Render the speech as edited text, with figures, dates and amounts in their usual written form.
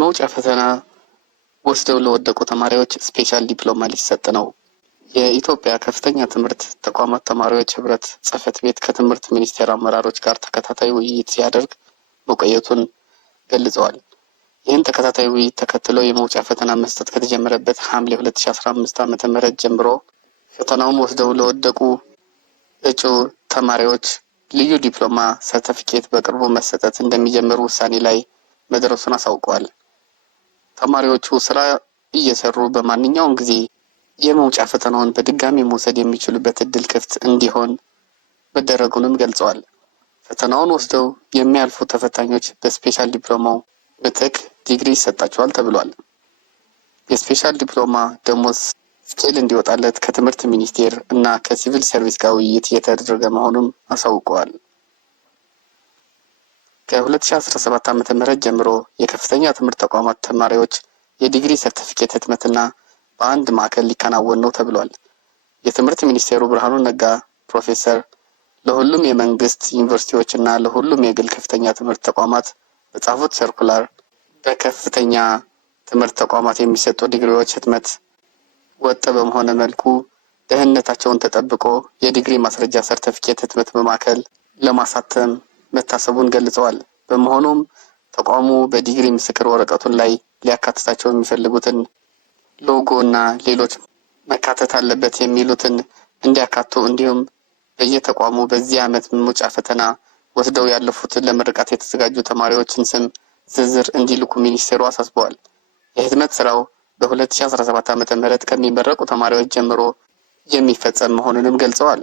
የመውጫ ፈተና ወስደው ለወደቁ ተማሪዎች ስፔሻል ዲፕሎማ ሊሰጥ ነው። የኢትዮጵያ ከፍተኛ ትምህርት ተቋማት ተማሪዎች ህብረት ጽሕፈት ቤት ከትምህርት ሚኒስቴር አመራሮች ጋር ተከታታይ ውይይት ሲያደርግ መቆየቱን ገልጸዋል። ይህን ተከታታይ ውይይት ተከትሎ የመውጫ ፈተና መስጠት ከተጀመረበት ሐምሌ 2015 ዓ.ም ጀምሮ ፈተናውን ወስደው ለወደቁ እጩ ተማሪዎች ልዩ ዲፕሎማ ሰርተፊኬት በቅርቡ መሰጠት እንደሚጀምር ውሳኔ ላይ መድረሱን አሳውቀዋል። ተማሪዎቹ ስራ እየሰሩ በማንኛውም ጊዜ የመውጫ ፈተናውን በድጋሚ መውሰድ የሚችሉበት እድል ክፍት እንዲሆን መደረጉንም ገልጸዋል። ፈተናውን ወስደው የሚያልፉ ተፈታኞች በስፔሻል ዲፕሎማው ምትክ ዲግሪ ይሰጣቸዋል ተብሏል። የስፔሻል ዲፕሎማ ደሞዝ ስኬል እንዲወጣለት ከትምህርት ሚኒስቴር እና ከሲቪል ሰርቪስ ጋር ውይይት እየተደረገ መሆኑን አሳውቀዋል። ከ2017 ዓ.ም ጀምሮ የከፍተኛ ትምህርት ተቋማት ተማሪዎች የዲግሪ ሰርቲፊኬት ህትመትና በአንድ ማዕከል ሊከናወን ነው ተብሏል። የትምህርት ሚኒስቴሩ ብርሃኑ ነጋ ፕሮፌሰር ለሁሉም የመንግስት ዩኒቨርሲቲዎች እና ለሁሉም የግል ከፍተኛ ትምህርት ተቋማት በጻፉት ሰርኩላር በከፍተኛ ትምህርት ተቋማት የሚሰጡ ዲግሪዎች ህትመት ወጥ በመሆነ መልኩ ደህንነታቸውን ተጠብቆ የዲግሪ ማስረጃ ሰርቲፊኬት ህትመት በማዕከል ለማሳተም መታሰቡን ገልጸዋል። በመሆኑም ተቋሙ በዲግሪ ምስክር ወረቀቱን ላይ ሊያካትታቸው የሚፈልጉትን ሎጎ እና ሌሎች መካተት አለበት የሚሉትን እንዲያካቱ እንዲሁም በየተቋሙ በዚህ ዓመት መውጫ ፈተና ወስደው ያለፉትን ለምርቃት የተዘጋጁ ተማሪዎችን ስም ዝርዝር እንዲልኩ ሚኒስቴሩ አሳስበዋል። የህትመት ስራው በ2017 ዓ.ም ከሚመረቁ ተማሪዎች ጀምሮ የሚፈጸም መሆኑንም ገልጸዋል።